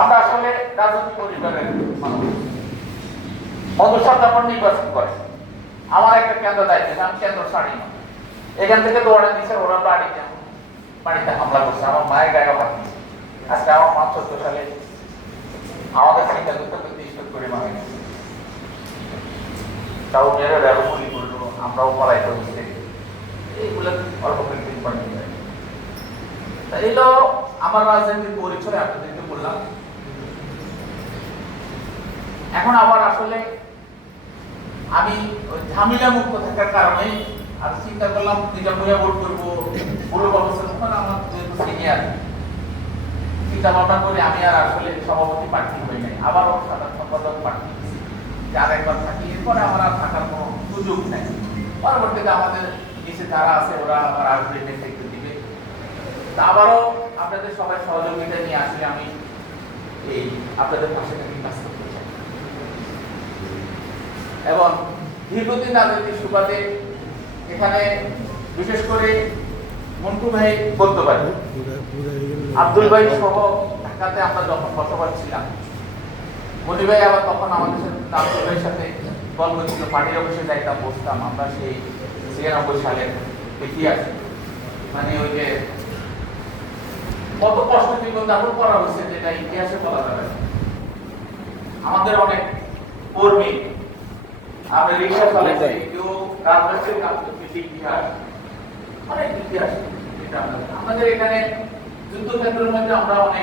আমরা আসলে রাজনৈতিক পরিবারের মানুষ। মধুসর যখন নির্বাচন করে আমার একটা কেন্দ্র দায়িত্ব, আমি কেন্দ্র ছাড়ি না। এখান থেকে দৌড়া দিচ্ছে, ওরা বাড়িতে হামলা করছে, আমার মায়ের গায়ে হাত দিচ্ছে। আজকে আমার মা 14 সালে আমাদের চিন্তা করতে করতে স্টোর করে মারা গেছে। তাও মেয়েরা রেলো গুলি করলো, আমরাও পলাইতে হচ্ছে। এইগুলো অল্প কিছু পানি যায়। এলো আমার রাজনীতির পরিচয় আপনাদেরকে বললাম। এখন আবার আসলে আমি ঝামেলা মুক্ত থাকার কারণে আর চিন্তা করলাম নিজামুয়া ভোট করবো, বুড়ো অবস্থা তখন আমার যেহেতু সিনিয়র, চিন্তা ভাবনা করে আমি আর আসলে সভাপতি প্রার্থী হই নাই, আবারও সাধারণ সম্পাদক প্রার্থী যে আরেকবার থাকি। এরপরে আমার আর থাকার কোনো সুযোগ নেই। পরবর্তীতে আমাদের নিচে যারা আছে ওরা আমার আসবে, নেতৃত্ব দিবে। তা আবারও আপনাদের সবাই সহযোগিতা নিয়ে আসলে আমি এই আপনাদের পাশে থেকে কাজ করতে চাই। এবং দীর্ঘদিন রাজনীতির সুবাদে এখানে বিশেষ করে মন্টু ভাই বলতে পারি, আব্দুল ভাই সহ ঢাকাতে আমরা যখন বসবাস ছিলাম, মনি ভাই আবার তখন আমাদের সাথে আব্দুল ভাইয়ের সাথে গল্প ছিল, পার্টির অফিসে যাইতাম, বসতাম। আমরা সেই 96 সালের ইতিহাস, মানে ওই যে কত কষ্ট জীবন যাপন করা হয়েছে যেটা ইতিহাসে বলা যাবে। আমাদের অনেক কর্মী আমরা রিক্সা চালাইছি, কেউ রাজনৈতিক ইতিহাস, অনেক ইতিহাস। আমাদের এখানে যুদ্ধক্ষেত্রের মধ্যে আমরা অনেক